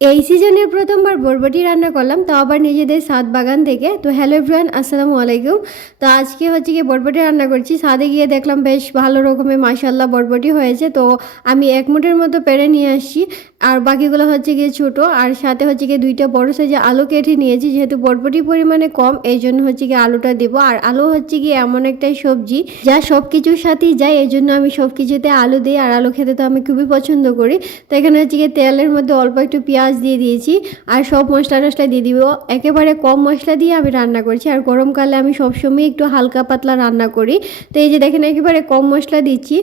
এই সিজনের প্রথমবার বরবটি রান্না করলাম, তাও আবার নিজেদের ছাদ বাগান থেকে। তো হ্যালো এভরিওয়ান, আসসালামু আলাইকুম। তো আজকে হচ্ছে গিয়ে বরবটি রান্না করছি। ছাদে গিয়ে দেখলাম বেশ ভালো রকমের মাশাআল্লাহ বরবটি হয়েছে। তো আমি এক মুঠের মতো পেরে নিয়ে আসছি, আর বাকিগুলো হচ্ছে গিয়ে ছোটো। আর সাথে হচ্ছে গিয়ে দুইটা বড় সাইজে আলু কেটে নিয়েছি, যেহেতু বরবটি পরিমাণে কম এই জন্য হচ্ছে গিয়ে আলুটা দেবো। আর আলু হচ্ছে গিয়ে এমন একটাই সবজি যা সব কিছুর সাথেই যায়, এই জন্য আমি সব কিছুতে আলু দিই। আর আলু খেতে তো আমি খুবই পছন্দ করি। তো এখানে হচ্ছে গিয়ে তেলের মধ্যে অল্প একটু পেঁয়াজ দিয়ে দিয়েছি, আর সব মশলা টশলা দিয়ে দিব। একেবারে কম মশলা দিয়ে আমি রান্না করছি, আর গরমকালে আমি সবসময় একটু হালকা পাতলা রান্না করি। তো এই যে দেখেন একেবারে কম মশলা দিচ্ছি।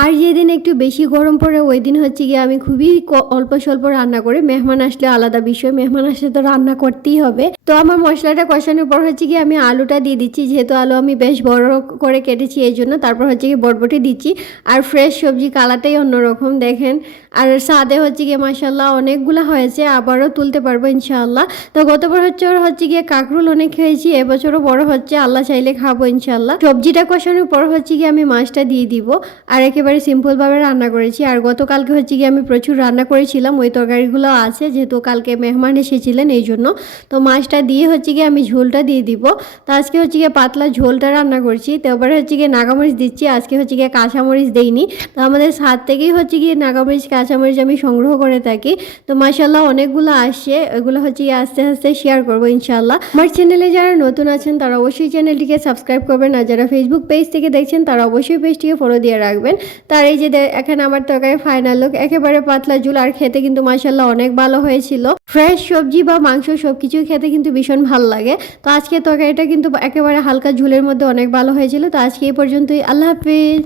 আর যেদিন একটু বেশি গরম পড়ে ওই দিন হচ্ছে গিয়ে আমি খুবই অল্প স্বল্প রান্না করি। মেহমান আসলে আলাদা বিষয়, মেহমান আসলে তো রান্না করতেই হবে। তো আমার মশলাটা কষানোর পর হচ্ছে গিয়ে আমি আলুটা দিয়ে দিচ্ছি, যেহেতু আলু আমি বেশ বড় করে কেটেছি এই জন্য। তারপর হচ্ছে গিয়ে বরবটি দিচ্ছি, আর ফ্রেশ সবজি কালারটাই অন্যরকম দেখেন। আর সাদে হচ্ছে গিয়ে মাশাল্লাহ অনেকগুলো হয়েছে, আবারও তুলতে পারবো ইনশাআল্লাহ। তো গতবার হচ্ছে গিয়ে কাকরুল অনেক খেয়েছি, এবছরও বড় হচ্ছে, আল্লাহ চাইলে খাবো ইনশাআল্লাহ। সবজিটা কষানোর পর হচ্ছে গিয়ে আমি মাছটা দিয়ে দিব, আর একেবারে সিম্পলভাবে রান্না করেছি। আর গতকালকে হচ্ছে গিয়ে আমি প্রচুর রান্না করেছিলাম, ওই তরকারিগুলো আছে, যেহেতু কালকে মেহমান এসেছিলেন এই জন্য। তো মাছটা দিয়ে হচ্ছে গিয়ে আমি ঝোলটা দিয়ে দিব। তো আজকে হচ্ছে গিয়ে পাতলা ঝোলটা রান্না করছি। তো এবারে হচ্ছে গিয়ে নাগামরিচ দিচ্ছি, আজকে হচ্ছে গিয়ে কাঁচামরিচ দেইনি। তো আমাদের ছাদ থেকেই হচ্ছে গিয়ে নাগামরিচ কাঁচামরিচ আমি সংগ্রহ করে থাকি। তো মাশাল্লাহ অনেকগুলো আসছে, ওইগুলো হচ্ছে গিয়ে আস্তে আস্তে শেয়ার করবো ইনশাল্লাহ। আমার চ্যানেলে যারা নতুন আছেন তারা অবশ্যই চ্যানেলটিকে সাবস্ক্রাইব করবেন, আর যারা ফেসবুক পেজ থেকে দেখছেন তারা অবশ্যই পেজটিকে ফলো দিয়ে রাখবেন। তার এই যে এখানে আমার তরকারি ফাইনাল লুক, একেবারে পাতলা ঝোল, আর খেতে কিন্তু মাশাল্লাহ অনেক ভালো হয়েছিল। ফ্রেশ সবজি বা মাংস সবকিছু খেতে কিন্তু ভীষণ ভালো লাগে। তো আজকে তরকারিটা কিন্তু একেবারে হালকা ঝোলের মধ্যে অনেক ভালো হয়েছিল। তো আজকে এই পর্যন্তই, আল্লাহ হাফিজ।